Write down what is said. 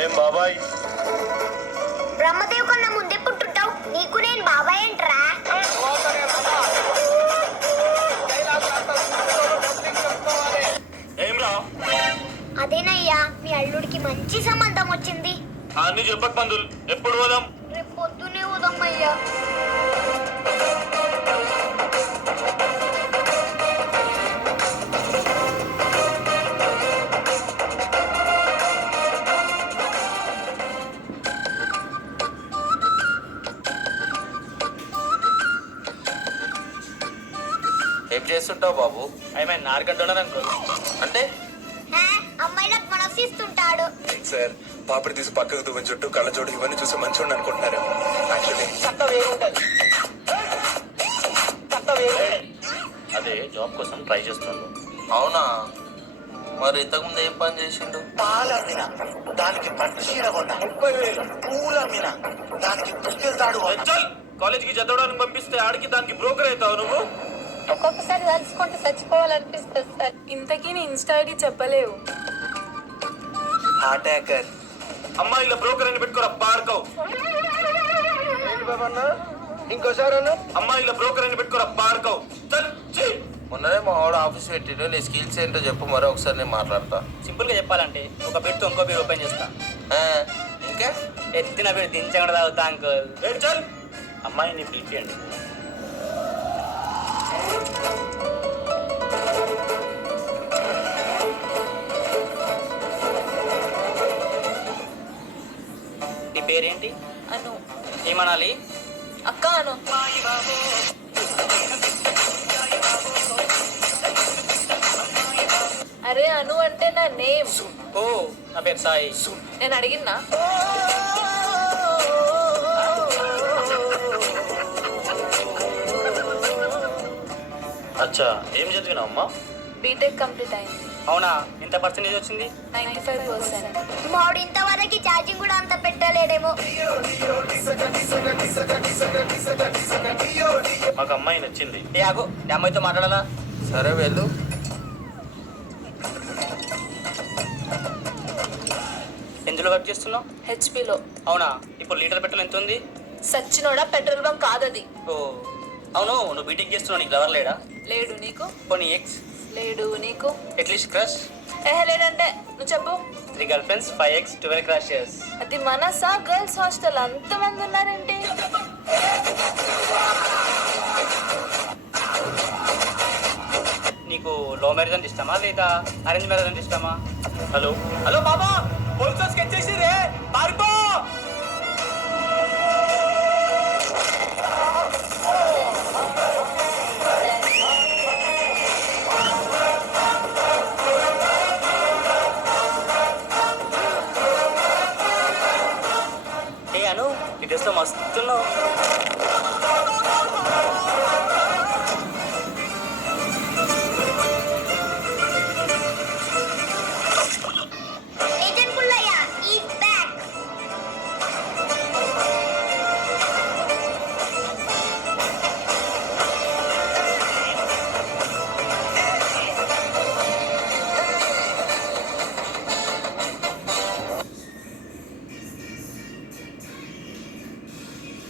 ఏం బాబాయ్? బ్రహ్మదేవ్ కన్నా ముందే పుట్టుంటావు, నీకు నేను బాబాయ్ ఏంట్రా? ఏం రా? అదేనయ్యా, మీ అల్లుడికి మంచి సంబంధం వచ్చింది. అన్ని చెప్పక మందులు. ఎప్పుడు పోదాం? రేపు పొద్దునే ఉదమ్మయ్యా. ఏం చేస్తుంటావు బాబు? నాలుగంటున్నారు అనుకో. అంటే అమ్మాయిలకు మనసు ఇస్తుంటాడు. సార్ పాపడి తీసి పక్కకు దువ్వని చుట్టూ కళ్ళ చోటు ఇవన్నీ చూసి మంచిగా అనుకుంటున్నారు. అదే జాబ్ కోసం ట్రై చేస్తున్నాను. అవునా? మరి ఇంతకుముందు ఏం పని చేసిండు? పాలమ్మిన దానికి పట్టు చీర కొన్న 30,000. పూలమ్మిన దానికి పుస్తకాలు తాడు కొన్న. కాలేజీకి చదవడానికి పంపిస్తే ఆడికి దానికి బ్రోకర్ అవుతావు నువ్వు. ఒక్కొక్కసారి తలుచుకుంటూ చచ్చిపోవాలనిపిస్తుంది సార్. ఇంతకీ నీ ఇన్స్టా ఐడి చెప్పలేవు. అటాకర్ అమ్మాయిల బ్రోకర్ అని పెట్టుకోరా పార్కవ్. ఇంకోసారి అమ్మాయిల బ్రోకర్ అని పెట్టుకోరా పార్కవ్. మొన్ననే మా వాడు ఆఫీస్ పెట్టిండు. నీ స్కిల్స్ ఏంటో చెప్పు, మరో ఒకసారి నేను మాట్లాడతా. సింపుల్ గా చెప్పాలంటే ఒక బెడ్ తో ఇంకో బెడ్ ఓపెన్ చేస్తా. ఇంకా ఎత్తిన బెడ్ దించకుండా తాగుతా అంకుల్. చల్ అమ్మాయిని పిలిపియండి. నీ పేరేంటి? అను. ఏమనాలి? అక్క అను. అరే అను అంటే నా నేమ్. ఓ నా పేరు సాయి. నేను అడిగినా. అచ్చా, ఏం చదివినావు అమ్మా? బీటెక్ కంప్లీట్ అయింది. అవునా? ఎంత పర్సెంటేజ్ వచ్చింది? 95%. మాడు ఇంతవరకు ఛార్జింగ్ కూడా అంత పెట్టలేడేమో. మాకు అమ్మాయి నచ్చింది. ఏ ఆగు, ఈ అమ్మాయితో మాట్లాడాలా? సరే వెళ్ళు. ఎందులో వర్క్ చేస్తున్నావు? హెచ్పిలో. అవునా? ఇప్పుడు లీటర్ పెట్రోల్ ఎంత ఉంది? సచ్చినోడా, పెట్రోల్ బంక్ కాదది. ఓ అవును, నువ్వు బీటెక్ చేస్తున్నావు, నీకు లవర్ లేడా? లేడు. నీకు? పోనీ ఎక్స్? లేడు. నీకు? At least crush? లేడంటే నువ్వు చెప్పు. 3 గర్ల్ ఫ్రెండ్స్, 5 ఎక్స్, 12 క్రషెస్. అది మనసా? గర్ల్స్ హాస్టల్ అంతమంది ఉన్నారేంటి? నీకు లవ్ మ్యారేజ్ అంటే ఇష్టమా లేదా అరేంజ్ మ్యారేజ్ అంటే ఇష్టమా? హలో హలో బాబా, పోలీసు స్కెచ్ చేసి రే పారిపో. ఏ అను, ఈ డ్రెస్లో మస్తున్నావు.